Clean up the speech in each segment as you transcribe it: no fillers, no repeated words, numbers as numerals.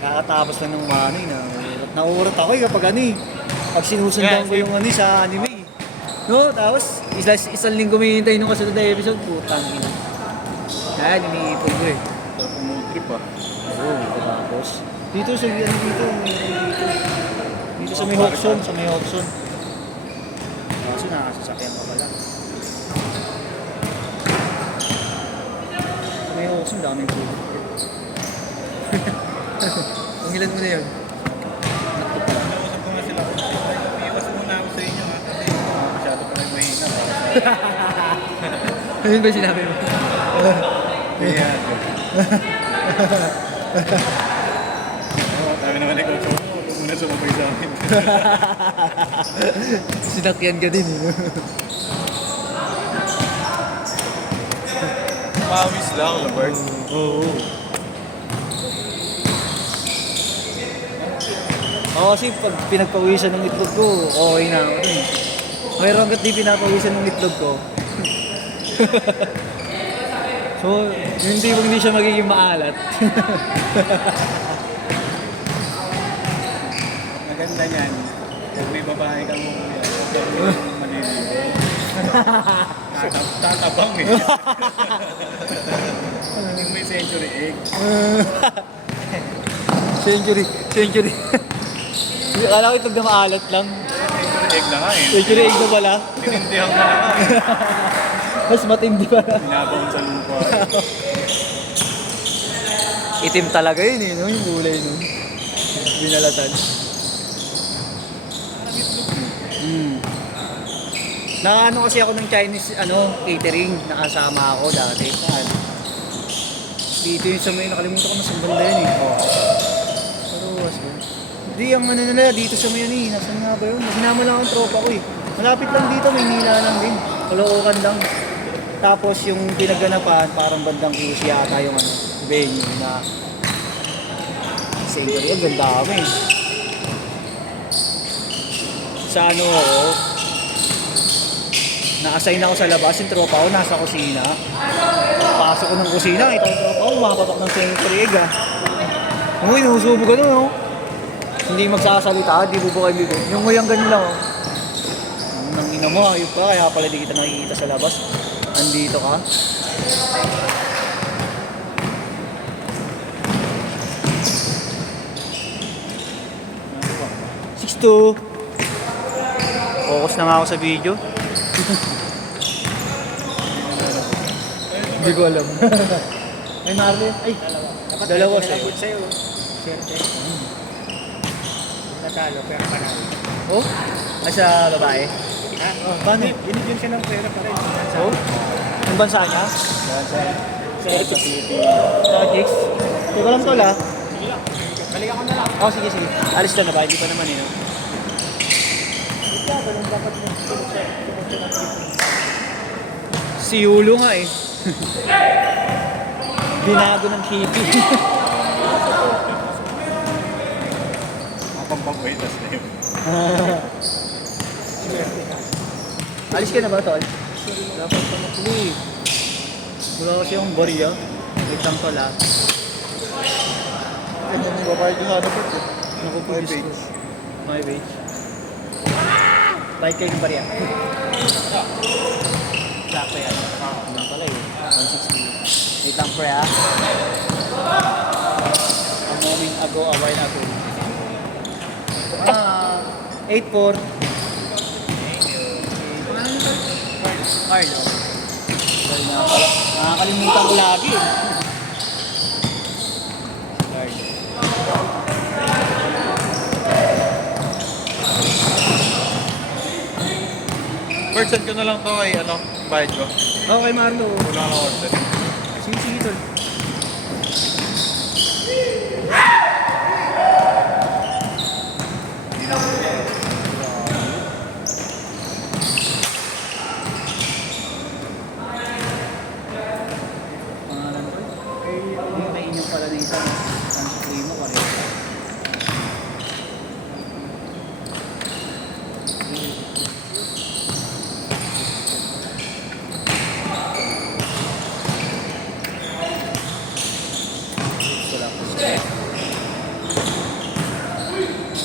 Kakatapos lang ng ano na nauurat ako kapag ano eh. Pag sinusundan ko yung ano sa anime. No, tapos isang linggo may hintay nung kasunod na episode, putang ina. Yan, iniipon ko eh. Sarap ang road trip ah. Oo, tapos. Dito sa ano dito, dito sa may Hawkson, sa may Hawkson. Kaso nakasasakyan ka pala. Sa may Hawkson, daming food. Ang ilan mo na yun? Nausap ko nga sila. Iwas muna ako sa inyo ha. Kasi masyado pa rin mahina. Ayun ba sinabi mo? Kaya. Sabi naman ikaw, so huwag muna sumabay sa amin. Sinakyan ka din eh. Pawis lang, Lord. Oo. Ako kasi pag pinagpawisan ng itlog ko, okay na ako dun. Mayroon hanggat di pinapawisan ng itlog ko. So, hindi siya magiging maalat. Maganda niyan. Kung may babae kang umuwi, huwag kang maliligo. Tatabang eh. Hindi may century egg. Century. Akala ko itlog na maalat lang. Century egg na nga eh. Century egg na pala. Tinindihan ka na nga eh. Mas matindi pala. Binabaon sa lupa. Itim talaga yun eh, no? Yung gulay nun. Binalatan. Ano kasi ako ng Chinese catering, nakasama ako dati. Saan? Dito yung sa may, nakalimutan ko na sa banda yun eh. Oh. Pero was yun. Hindi, ang ano nila, dito sa may yun eh. Nasaan nga ba yun? Sinama lang ang tropa ko eh. Malapit lang dito, may nila lang din. Kalookan lang. Tapos yung pinaganapan, parang bandang QC yata yung venue na Century. Ang ganda kami. Sa ako, na-assign ako sa labas, yung tropa ko nasa kusina. Pasok ko ng kusina, ito yung tropa ko, makapatok ng Century egg ah. Uy, nusubog ka nun oh. Hindi magsasalita, di bubukay bibig. Yung nguyang ganun lang oh. Nang ina mo, ayun pa, kaya pala di kita nakikita sa labas. Andito ka. Sixto. Focus na nga ako sa video. Hindi ko alam. Ay, Marlon. Ay, dalawa sa'yo. Swerte. Natalo, pero panalo. Oh? Ay, sa babae? Ha? Oh, paano? Binigyan siya ng pera pa rin. Oh? Ang bansa niya? Sa Ethics. Sa Ethics? Hindi ko alam tol ah. Sige lang. Balikan ko na lang. Oh, sige. Alis na ba? Hindi pa naman eh. No? Si Yulo nga eh. Binago ng hippie. Mga pampagwaitas na yun. Alis ka na ba, tol? Dapat pa makuli. Wala kasi yung bariya. Wait lang tol ah. Ganyan yung babae ko sa ano po. Naku po, My Diyos ko. page. My page. Bike kayo ng bariya. Sakto yan. Ano pala eh. 160. Wait lang pre ah. A moment ago, a while ago. 8-4. Carlo. Nakakalimutan ko lagi eh. Carlo. Bird, send ko na lang to kay bayad ko. Okay, Marlo. Wala akong order. Sige, tol. Pangalan ko eh. Yung may inyong pala na isa. Ang supremo pa rin.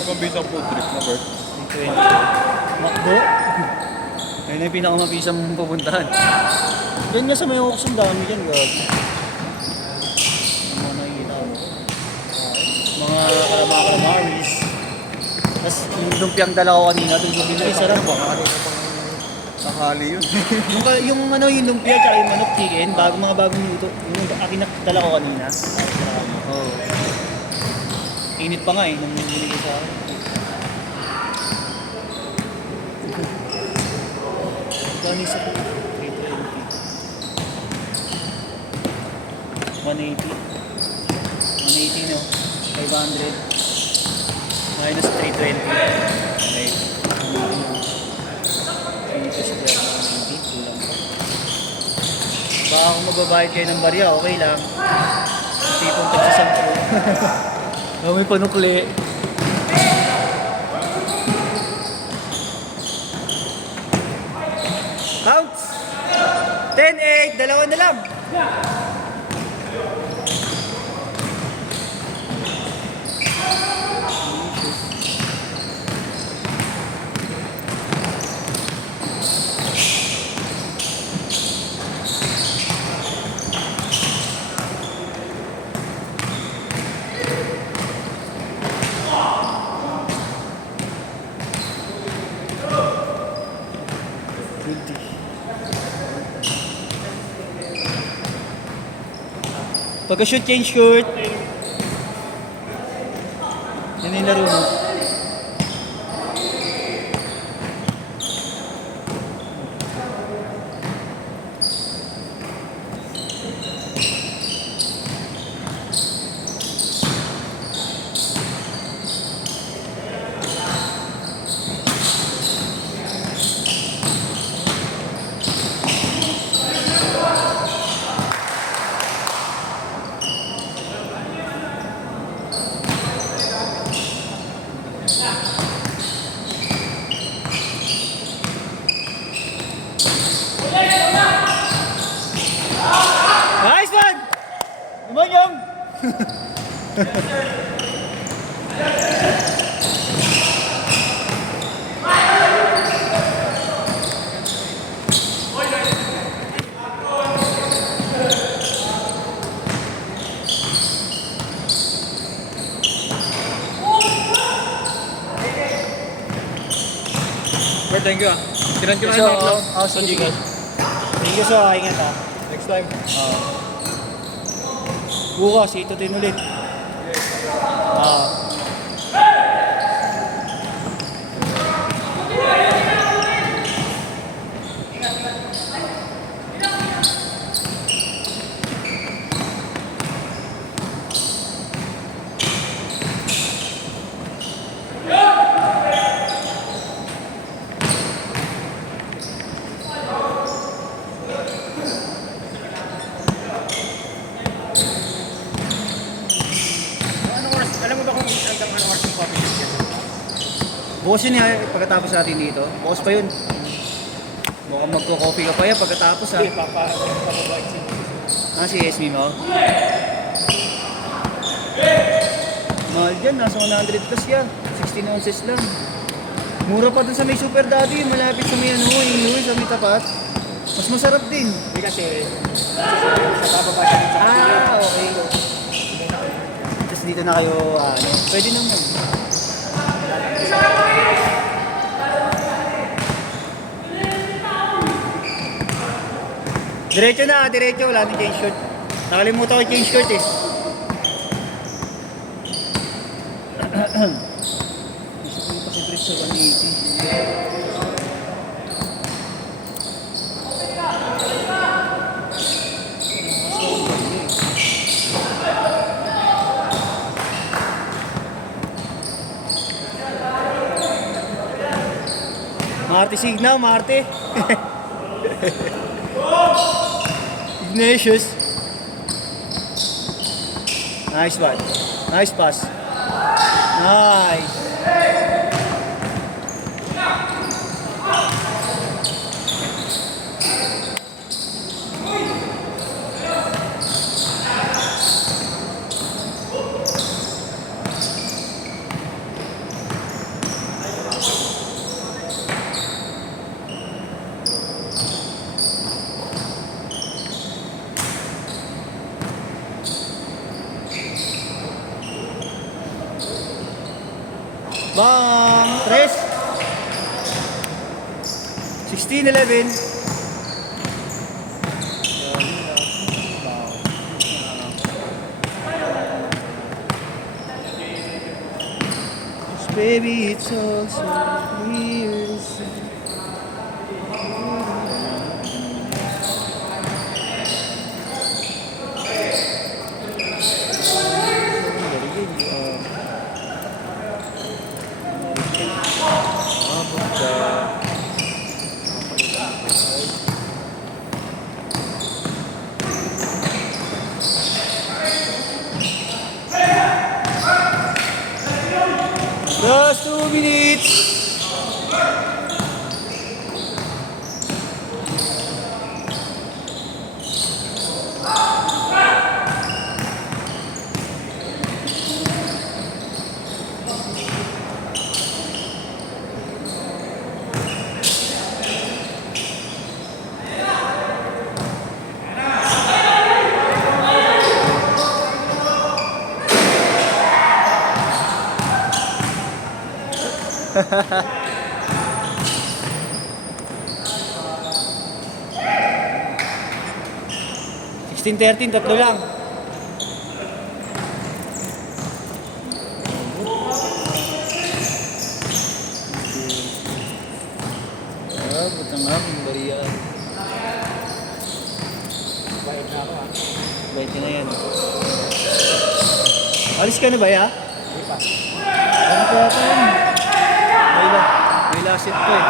Mabisang food trip na, Bert. 320. Makdo. Ayun na yung pinakamabisang pupuntahan. Diyan nga sa may auction, dami dyan, gag. Ang mga nakikita mo. Mga calamaris. Tapos yung lumpiang dala ko kanina, doon yung binili, sarap ba? Sakali yun. yung ano, yung lumpia tsaka yung manok chicken, mga bagong luto. Yung akin dala ko kanina. Oo. Init pa nga eh, nung binigay sa akin. Gani sa 320. 180. 180 no? 500. Minus 320. Okay. Minus 320. Kulang pa. Baka kung magbabayad kayo ng barya, okay lang. Tipong pag sa 10. May panukli. Out! 10-8, dalawa na lang. Guilty. Pagka-shoot, change court. Yan yung laro mo. Nice one! Umanyong! Bert, thank you ah. Tinan ko na So, yung outlook. sige, sige. Thank you sa ingat ha. Next time. Bukas, itutin ulit. Anong oras? Alam mo ba kung hanggang anong oras yung coffee shop yan? Bukas yun pagkatapos natin dito. Bukas pa yun. Mukhang magko-coffee ka pa yan pagkatapos ha. Hindi, papabait siya. Si SB mo? Mahal yan, nasa 100 plus yan. 16 ounces lang. Mura pa dun sa may Super Daddy, malapit sa may ano, Illinois, sa may tapat. Mas masarap din. Hindi kasi, sa bababa siya dito sa Okay. Tapos dito na kayo, pwede naman. Diretso na, diretso. Wala nang change short. Nakalimutan ko yung change short eh. Gusto ko yung pasibrit sa 180. Marte Signal, Marte. Ignatius. Nice one. Nice pass. Nice. Bang! 3. 16-11. Baby, it's all so clear to see. Just 2 minutes. Sixteen 13, tatlo lang. Butang nga, bariya. Bayad na ako ah. Bait na yan. Alis ka na ba ya? Hindi pa. Ano kaya ito yun? May lasit ko eh.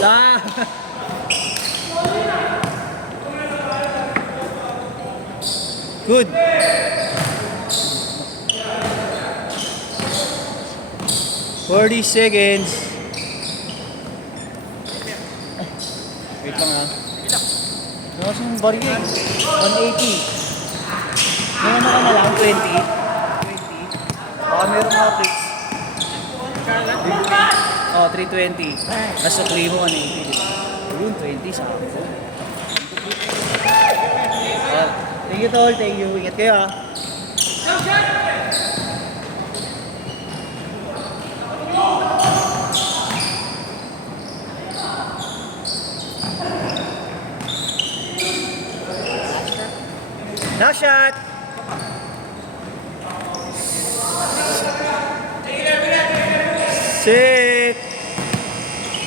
La! Good! Forty seconds. Wait lang ha. Nasa yung barya eh. 180. May ano ka na lang? 20? 20? Baka meron mga tricks. Oh, 320. Tapos sa play mo, 180. Yun, 20 sa akin. Oh, thank you tol, thank you. Ingat kayo ah. Last shot! Six.